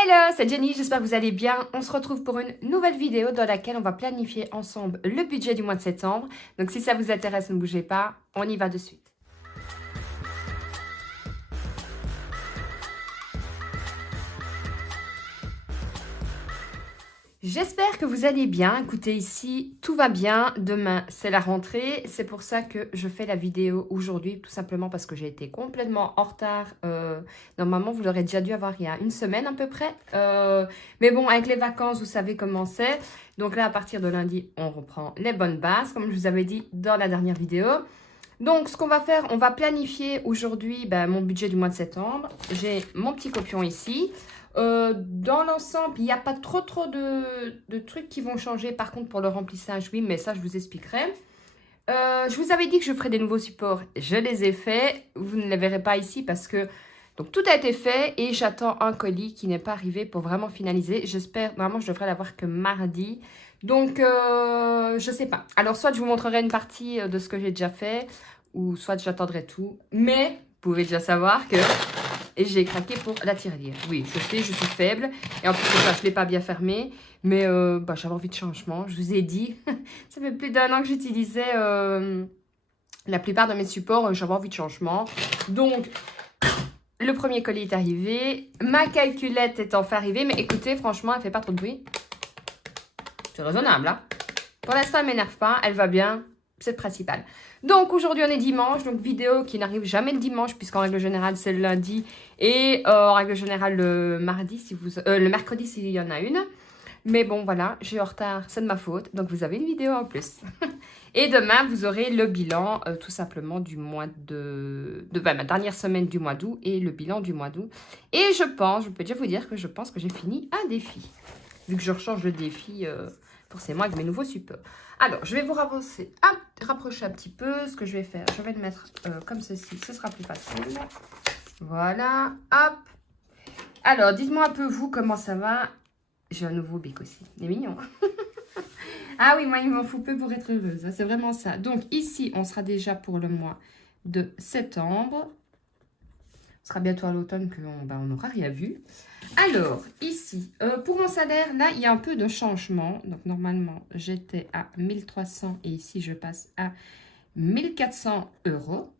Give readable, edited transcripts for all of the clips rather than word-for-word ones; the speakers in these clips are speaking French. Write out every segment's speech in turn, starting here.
Hello, c'est Jenny, j'espère que vous allez bien. On se retrouve pour une nouvelle vidéo dans laquelle on va planifier ensemble le budget du mois de septembre. Donc si ça vous intéresse, ne bougez pas, on y va de suite. J'espère que vous allez bien. Écoutez, ici, tout va bien. Demain, c'est la rentrée. C'est pour ça que je fais la vidéo aujourd'hui, tout simplement parce que j'ai été complètement en retard. Normalement, vous l'aurez déjà dû avoir il y a une semaine à peu près. Mais bon, avec les vacances, vous savez comment c'est. Donc là, à partir de lundi, on reprend les bonnes bases, comme je vous avais dit dans la dernière vidéo. Donc, ce qu'on va faire, on va planifier aujourd'hui mon budget du mois de septembre. J'ai mon petit copion ici. Dans l'ensemble, il n'y a pas trop de trucs qui vont changer. Par contre, pour le remplissage, oui, mais ça, je vous expliquerai. Je vous avais dit que je ferais des nouveaux supports. Je les ai faits. Vous ne les verrez pas ici parce que donc, tout a été fait et j'attends un colis qui n'est pas arrivé pour vraiment finaliser. J'espère, normalement, je devrais l'avoir que mardi. Donc, je sais pas. Alors, soit je vous montrerai une partie de ce que j'ai déjà fait ou soit j'attendrai tout. Mais, vous pouvez déjà savoir que et j'ai craqué pour la tirelire. Oui, je sais, je suis faible. Et en plus, je ne l'ai pas bien fermé. Mais j'avais envie de changement. Je vous ai dit, ça fait plus d'1 an que j'utilisais la plupart de mes supports. J'avais envie de changement. Donc, le premier colis est arrivé. Ma calculette est enfin arrivée. Mais écoutez, franchement, elle ne fait pas trop de bruit. C'est raisonnable, hein. Pour l'instant, elle ne m'énerve pas. Elle va bien. C'est le principal. Donc, aujourd'hui, on est dimanche. Donc, vidéo qui n'arrive jamais le dimanche, puisqu'en règle générale, c'est le lundi. Et en règle générale, le mardi, le mercredi, s'il y en a une. Mais bon, voilà, j'ai en retard. C'est de ma faute. Donc, vous avez une vidéo en plus. Et demain, vous aurez le bilan, tout simplement, du mois ma dernière semaine du mois d'août et le bilan du mois d'août. Et je peux déjà vous dire que je pense que j'ai fini un défi. Vu que je rechange le défi, forcément, avec mes nouveaux supports. Alors, je vais vous rapprocher un petit peu. Ce que je vais faire, je vais le mettre comme ceci. Ce sera plus facile. Voilà, hop. Alors, dites-moi un peu, vous, comment ça va. J'ai un nouveau bec aussi. Il est mignon. Ah oui, moi, il m'en faut peu pour être heureuse. C'est vraiment ça. Donc, ici, on sera déjà pour le mois de septembre. Ce sera bientôt à l'automne qu'on n'aura rien vu. Alors, ici, pour mon salaire, là, il y a un peu de changement. Donc, normalement, j'étais à 1300 et ici, je passe à 1400 €.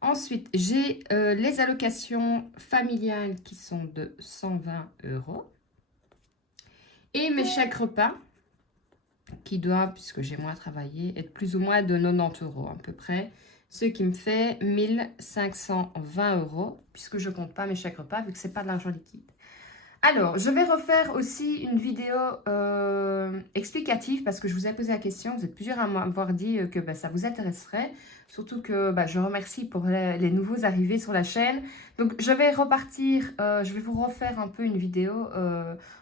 Ensuite, j'ai les allocations familiales qui sont de 120 €. Et mes chèques repas qui doivent, puisque j'ai moins travaillé, être plus ou moins de 90 € à peu près. Ce qui me fait 1520 €, puisque je ne compte pas mes chèques repas, vu que ce n'est pas de l'argent liquide. Alors, je vais refaire aussi une vidéo explicative, parce que je vous ai posé la question, vous êtes plusieurs à m'avoir dit que ça vous intéresserait. Surtout que je remercie pour les nouveaux arrivés sur la chaîne. Donc, je vais repartir, je vais vous refaire un peu une vidéo,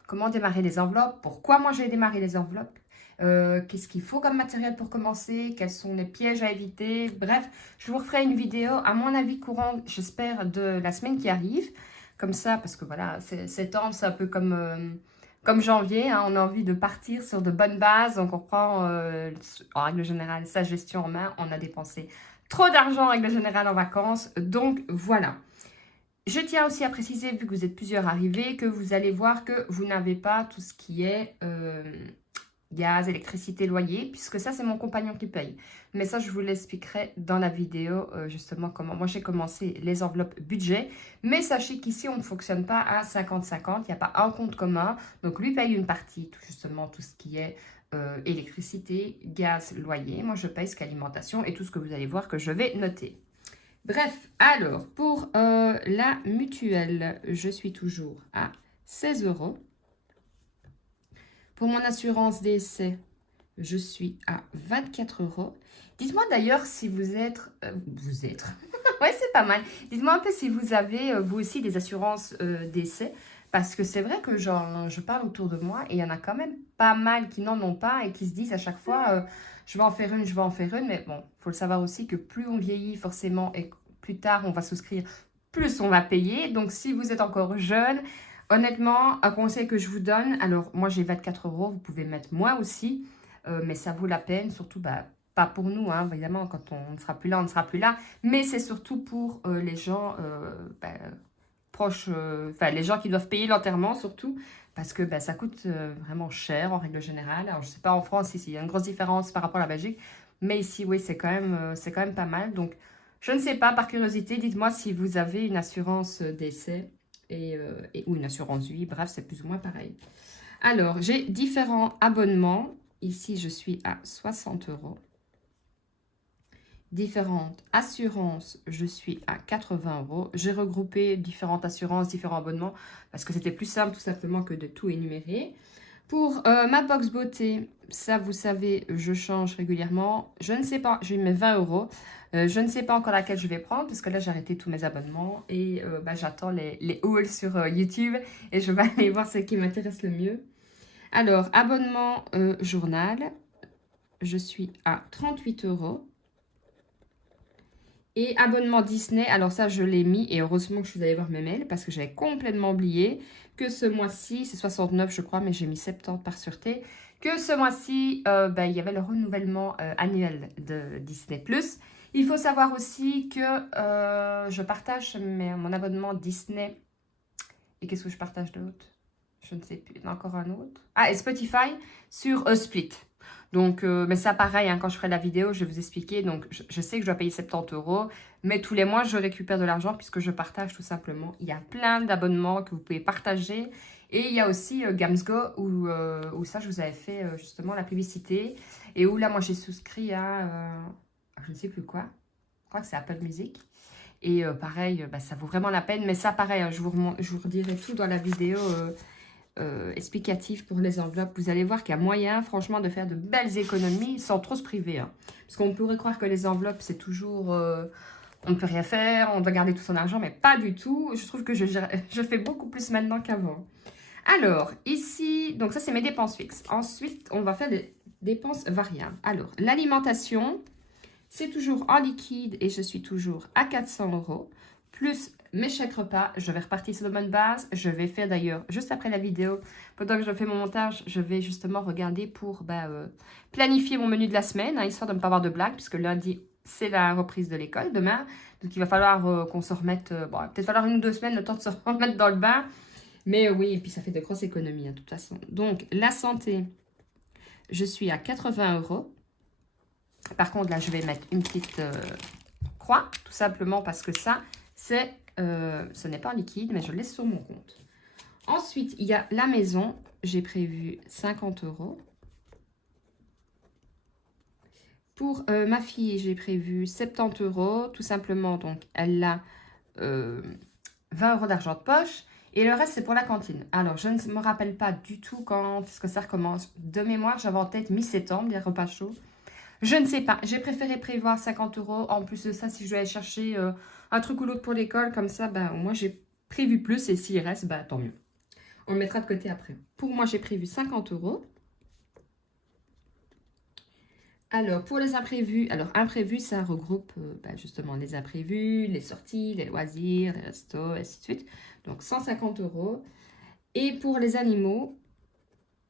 comment démarrer les enveloppes, pourquoi moi j'ai démarré les enveloppes. Qu'est-ce qu'il faut comme matériel pour commencer, quels sont les pièges à éviter. Bref, je vous referai une vidéo à mon avis courant, j'espère, de la semaine qui arrive. Comme ça, parce que voilà, septembre, c'est un peu comme janvier. Hein, on a envie de partir sur de bonnes bases. Donc, on prend, en règle générale, sa gestion en main. On a dépensé trop d'argent, en règle générale, en vacances. Donc, voilà. Je tiens aussi à préciser, vu que vous êtes plusieurs arrivés, que vous allez voir que vous n'avez pas tout ce qui est gaz, électricité, loyer, puisque ça, c'est mon compagnon qui paye. Mais ça, je vous l'expliquerai dans la vidéo, justement, comment moi j'ai commencé les enveloppes budget. Mais sachez qu'ici, on ne fonctionne pas à 50-50, il n'y a pas un compte commun. Donc, lui paye une partie, justement, tout ce qui est électricité, gaz, loyer. Moi, je paye ce qu'alimentation et tout ce que vous allez voir que je vais noter. Bref, alors, pour la mutuelle, je suis toujours à 16 €. Pour mon assurance décès, je suis à 24 €. Dites-moi d'ailleurs si vous êtes... ouais, c'est pas mal. Dites-moi un peu si vous avez, vous aussi, des assurances décès. Parce que c'est vrai que je parle autour de moi et il y en a quand même pas mal qui n'en ont pas et qui se disent à chaque fois, je vais en faire une, je vais en faire une. Mais bon, il faut le savoir aussi que plus on vieillit forcément et plus tard on va souscrire, plus on va payer. Donc, si vous êtes encore jeune... Honnêtement, un conseil que je vous donne, alors moi j'ai 24 €, vous pouvez mettre moi aussi, mais ça vaut la peine, surtout pas pour nous, hein, évidemment, quand on ne sera plus là, on ne sera plus là, mais c'est surtout pour les gens proches, enfin les gens qui doivent payer l'enterrement surtout, parce que ça coûte vraiment cher en règle générale. Alors je sais pas en France ici, il y a une grosse différence par rapport à la Belgique, mais ici oui c'est quand même pas mal. Donc je ne sais pas, par curiosité, dites-moi si vous avez une assurance décès ou une assurance vie, bref c'est plus ou moins pareil. Alors j'ai différents abonnements, ici je suis à 60 €. Différentes assurances, je suis à 80 €. J'ai regroupé différentes assurances, différents abonnements, parce que c'était plus simple tout simplement que de tout énumérer. Pour ma box beauté, ça vous savez, je change régulièrement. Je ne sais pas, je mets 20 €. Je ne sais pas encore laquelle je vais prendre, parce que là j'ai arrêté tous mes abonnements et j'attends les hauls sur YouTube et je vais aller voir ce qui m'intéresse le mieux. Alors, abonnement journal, je suis à 38 €. Et abonnement Disney, alors ça je l'ai mis et heureusement que je suis allée voir mes mails parce que j'avais complètement oublié que ce mois-ci, c'est 69 je crois, mais j'ai mis 70 par sûreté, que ce mois-ci, il y avait le renouvellement annuel de Disney+. Il faut savoir aussi que je partage mon abonnement Disney. Et qu'est-ce que je partage d'autre? Je ne sais plus, il y en a encore un autre. Ah, et Spotify sur Split. Donc, mais ça pareil, hein, quand je ferai la vidéo, je vais vous expliquer. Donc, je sais que je dois payer 70 €, mais tous les mois, je récupère de l'argent puisque je partage tout simplement. Il y a plein d'abonnements que vous pouvez partager. Et il y a aussi Gamsgo où ça, je vous avais fait justement la publicité. Et où là, moi, j'ai souscrit à, je ne sais plus quoi. Je crois que c'est Apple Music. Et pareil, ça vaut vraiment la peine. Mais ça, pareil, hein, je vous redirai tout dans la vidéo explicative pour les enveloppes. Vous allez voir qu'il y a moyen, franchement, de faire de belles économies sans trop se priver. Hein. Parce qu'on pourrait croire que les enveloppes, c'est toujours... on ne peut rien faire, on doit garder tout son argent, mais pas du tout. Je trouve que je fais beaucoup plus maintenant qu'avant. Alors, ici, donc ça, c'est mes dépenses fixes. Ensuite, on va faire des dépenses variables. Alors, l'alimentation... C'est toujours en liquide et je suis toujours à 400 €. Plus mes chèques repas, je vais repartir sur de bonne base. Je vais faire d'ailleurs, juste après la vidéo, pendant que je fais mon montage, je vais justement regarder pour planifier mon menu de la semaine, hein, histoire de ne pas avoir de blagues, puisque lundi, c'est la reprise de l'école demain. Donc, il va falloir qu'on se remette, bon, peut-être falloir 1 ou 2 semaines, le temps de se remettre dans le bain. Mais oui, et puis ça fait de grosses économies, hein, de toute façon. Donc, la santé, je suis à 80 €. Par contre, là, je vais mettre une petite croix, tout simplement parce que ça, ce n'est pas en liquide, mais je le laisse sur mon compte. Ensuite, il y a la maison. J'ai prévu 50 €. Pour ma fille, j'ai prévu 70 €. Tout simplement, donc, elle a 20 € d'argent de poche. Et le reste, c'est pour la cantine. Alors, je ne me rappelle pas du tout quand est-ce que ça recommence. De mémoire, j'avais en tête mi-septembre, des repas chauds. Je ne sais pas, j'ai préféré prévoir 50 €. En plus de ça, si je dois aller chercher un truc ou l'autre pour l'école, comme ça, au moins j'ai prévu plus. Et s'il reste, tant mieux. On le mettra de côté après. Pour moi, j'ai prévu 50 €. Alors, pour les imprévus, imprévus, ça regroupe justement les imprévus, les sorties, les loisirs, les restos, et ainsi de suite. Donc, 150 €. Et pour les animaux,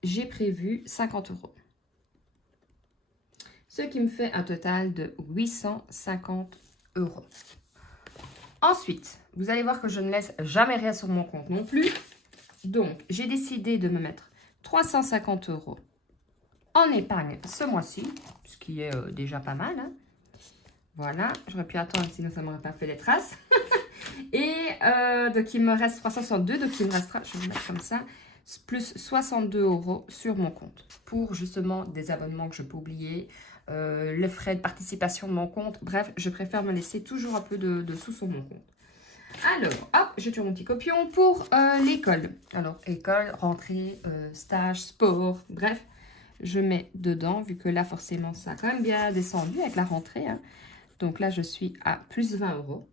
j'ai prévu 50 €. Ce qui me fait un total de 850 €. Ensuite, vous allez voir que je ne laisse jamais rien sur mon compte non plus. Donc, j'ai décidé de me mettre 350 € en épargne ce mois-ci, ce qui est déjà pas mal. Hein. Voilà, j'aurais pu attendre, sinon ça m'aurait pas fait les traces. Et donc, il me reste 362, donc il me restera, je vais le mettre comme ça, plus 62 € sur mon compte pour justement des abonnements que je peux oublier, les frais de participation de mon compte. Bref, je préfère me laisser toujours un peu de sous sur mon compte. Alors, hop, je tire mon petit copion pour l'école. Alors, école, rentrée, stage, sport, bref, je mets dedans, vu que là, forcément, ça a quand même bien descendu avec la rentrée. Hein. Donc là, je suis à plus 20 €.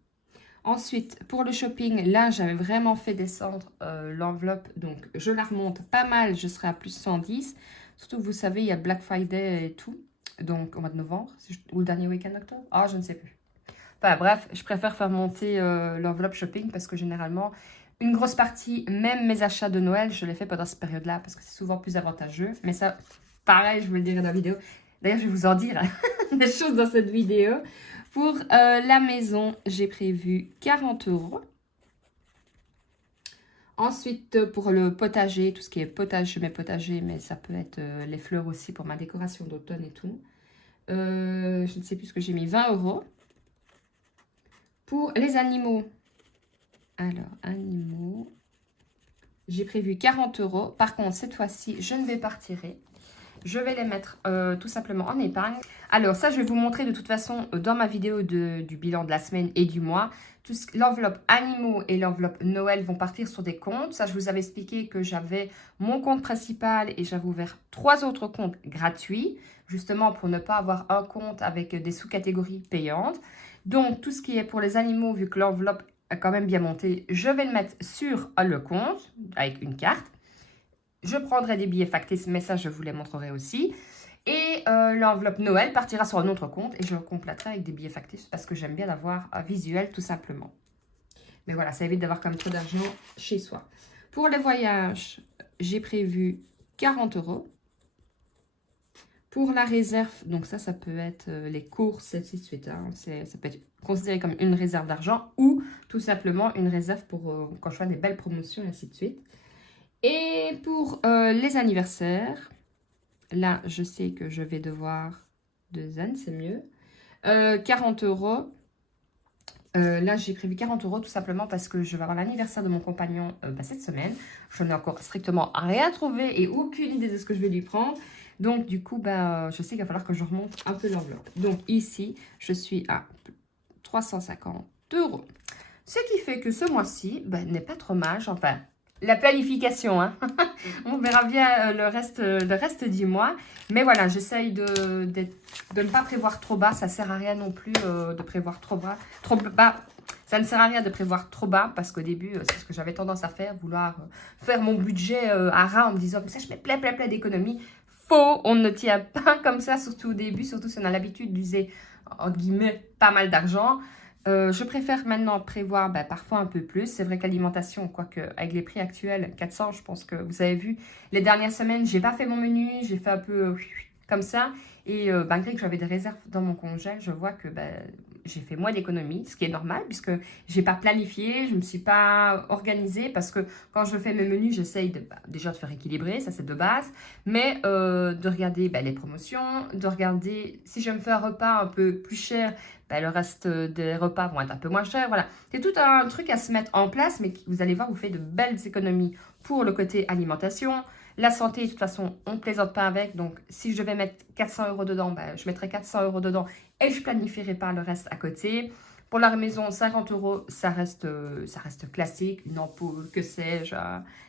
Ensuite, pour le shopping, là, j'avais vraiment fait descendre l'enveloppe. Donc, je la remonte pas mal. Je serai à plus 110. Surtout, vous savez, il y a Black Friday et tout. Donc, au mois de novembre. Ou le dernier week-end d'octobre. Ah, je ne sais plus. Enfin, bref, je préfère faire monter l'enveloppe shopping. Parce que généralement, une grosse partie, même mes achats de Noël, je les fais pendant cette période-là. Parce que c'est souvent plus avantageux. Mais ça, pareil, je vous le dirai dans la vidéo. D'ailleurs, je vais vous en dire des choses dans cette vidéo. Pour la maison, j'ai prévu 40 €. Ensuite, pour le potager, tout ce qui est potager, je mets potager, mais ça peut être les fleurs aussi pour ma décoration d'automne et tout. Je ne sais plus ce que j'ai mis, 20 €. Pour les animaux, alors, animaux, j'ai prévu 40 €. Par contre, cette fois-ci, je ne vais pas retirer. Je vais les mettre tout simplement en épargne. Alors ça, je vais vous montrer de toute façon dans ma vidéo du bilan de la semaine et du mois. L'enveloppe animaux et l'enveloppe Noël vont partir sur des comptes. Ça, je vous avais expliqué que j'avais mon compte principal et j'avais ouvert 3 autres comptes gratuits, justement pour ne pas avoir un compte avec des sous-catégories payantes. Donc, tout ce qui est pour les animaux, vu que l'enveloppe a quand même bien monté, je vais le mettre sur le compte avec une carte. Je prendrai des billets factices, mais ça, je vous les montrerai aussi. Et l'enveloppe Noël partira sur un autre compte et je compléterai avec des billets factices parce que j'aime bien l'avoir visuel tout simplement. Mais voilà, ça évite d'avoir quand même trop d'argent chez soi. Pour les voyages, j'ai prévu 40 €. Pour la réserve, donc ça peut être les courses, et ainsi de suite. Hein. Ça peut être considéré comme une réserve d'argent ou tout simplement une réserve pour quand je fais des belles promotions, et ainsi de suite. Et pour les anniversaires, là, je sais que je vais devoir 2 ânes, c'est mieux. 40 €. Là, j'ai prévu 40 € tout simplement parce que je vais avoir l'anniversaire de mon compagnon cette semaine. Je n'ai encore strictement rien trouvé et aucune idée de ce que je vais lui prendre. Donc, du coup, je sais qu'il va falloir que je remonte un peu l'enveloppe. Donc, ici, je suis à 350 €. Ce qui fait que ce mois-ci n'est pas trop mal. Enfin, la planification, hein. On verra bien le reste du mois. Mais voilà, j'essaye de ne pas prévoir trop bas. Ça ne sert à rien non plus de prévoir trop bas. Ça ne sert à rien de prévoir trop bas parce qu'au début, c'est ce que j'avais tendance à faire, vouloir faire mon budget à ras en me disant que ça, je mets plein d'économies. Faux, on ne tient pas comme ça, surtout au début, surtout si on a l'habitude d'user, entre guillemets, pas mal d'argent. Je préfère maintenant prévoir parfois un peu plus. C'est vrai qu'alimentation, quoique avec les prix actuels, 400, je pense que vous avez vu, les dernières semaines, j'ai pas fait mon menu, j'ai fait un peu comme ça. Et malgré que j'avais des réserves dans mon congèle, je vois que j'ai fait moins d'économies, ce qui est normal puisque j'ai pas planifié, je me suis pas organisée parce que quand je fais mes menus, j'essaye déjà de faire équilibrer, ça c'est de base, mais de regarder les promotions, de regarder si je me fais un repas un peu plus cher, le reste des repas vont être un peu moins chers. Voilà, c'est tout un truc à se mettre en place, mais vous allez voir, vous faites de belles économies pour le côté alimentation. La santé, de toute façon, on ne plaisante pas avec. Donc, si je devais mettre 400 € dedans, je mettrais 400 € dedans et je planifierai pas le reste à côté. Pour la maison, 50 €, ça reste classique. Une ampoule, que sais-je,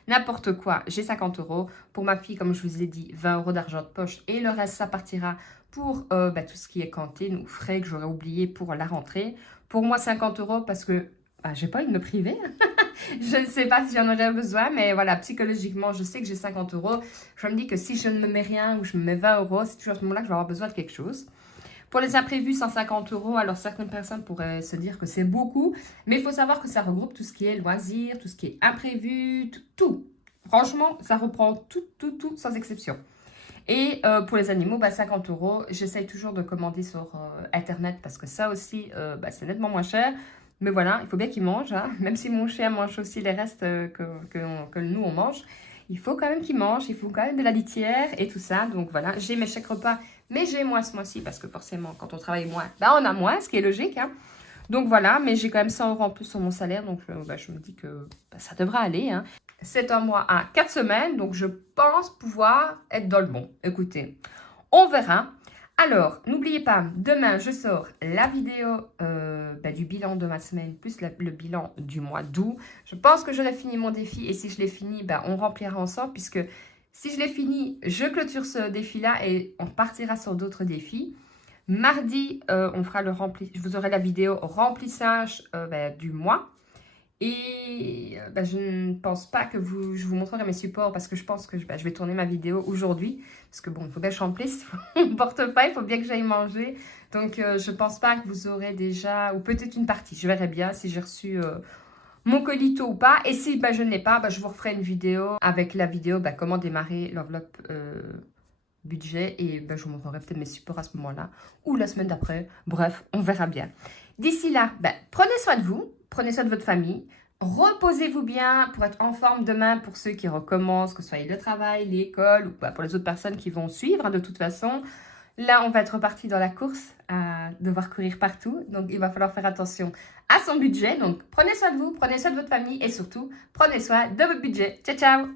n'importe quoi. J'ai 50 €. Pour ma fille, comme je vous ai dit, 20 € d'argent de poche. Et le reste, ça partira pour tout ce qui est cantine ou frais que j'aurais oublié pour la rentrée. Pour moi, 50 € parce que j'ai pas envie de me priver. Je ne sais pas si j'en aurais besoin, mais voilà, psychologiquement, je sais que j'ai 50 €. Je me dis que si je ne me mets rien ou je me mets 20 €, c'est toujours à ce moment-là que je vais avoir besoin de quelque chose. Pour les imprévus, 150 €. Alors, certaines personnes pourraient se dire que c'est beaucoup, mais il faut savoir que ça regroupe tout ce qui est loisirs, tout ce qui est imprévu, tout. Franchement, ça reprend tout, sans exception. Et pour les animaux, 50 €. J'essaye toujours de commander sur Internet parce que ça aussi, c'est nettement moins cher. Mais voilà, il faut bien qu'ils mangent. Hein. Même si mon chien mange aussi les restes que nous, on mange. Il faut quand même qu'il mange. Il faut quand même de la litière et tout ça. Donc voilà, j'ai mes chèques repas. Mais j'ai moins ce mois-ci parce que forcément, quand on travaille moins, on a moins, ce qui est logique. Hein. Donc voilà, mais j'ai quand même 100 € en plus sur mon salaire. Donc je me dis que ça devra aller. Hein. C'est un mois à 4 semaines. Donc je pense pouvoir être dans le bon. Écoutez, on verra. Alors, n'oubliez pas, demain, je sors la vidéo du bilan de ma semaine, plus le bilan du mois d'août. Je pense que j'aurai fini mon défi et si je l'ai fini, on remplira ensemble puisque si je l'ai fini, je clôture ce défi-là et on partira sur d'autres défis. Mardi, on fera je vous aurai la vidéo remplissage du mois. Et je ne pense pas que je vous montrerai mes supports parce que je pense que je vais tourner ma vidéo aujourd'hui. Parce que bon, il faut bien que je remplisse mon portefeuille, il faut bien que j'aille manger. Donc, je ne pense pas que vous aurez déjà, ou peut-être une partie. Je verrai bien si j'ai reçu mon colis tôt ou pas. Et si je ne l'ai pas, je vous referai une vidéo avec la vidéo comment démarrer l'enveloppe budget. Et je vous montrerai peut-être mes supports à ce moment-là ou la semaine d'après. Bref, on verra bien. D'ici là, prenez soin de vous. Prenez soin de votre famille. Reposez-vous bien pour être en forme demain pour ceux qui recommencent, que ce soit le travail, l'école ou pour les autres personnes qui vont suivre. Hein, de toute façon, là, on va être reparti dans la course à devoir courir partout. Donc, il va falloir faire attention à son budget. Donc, prenez soin de vous, prenez soin de votre famille et surtout, prenez soin de votre budget. Ciao, ciao!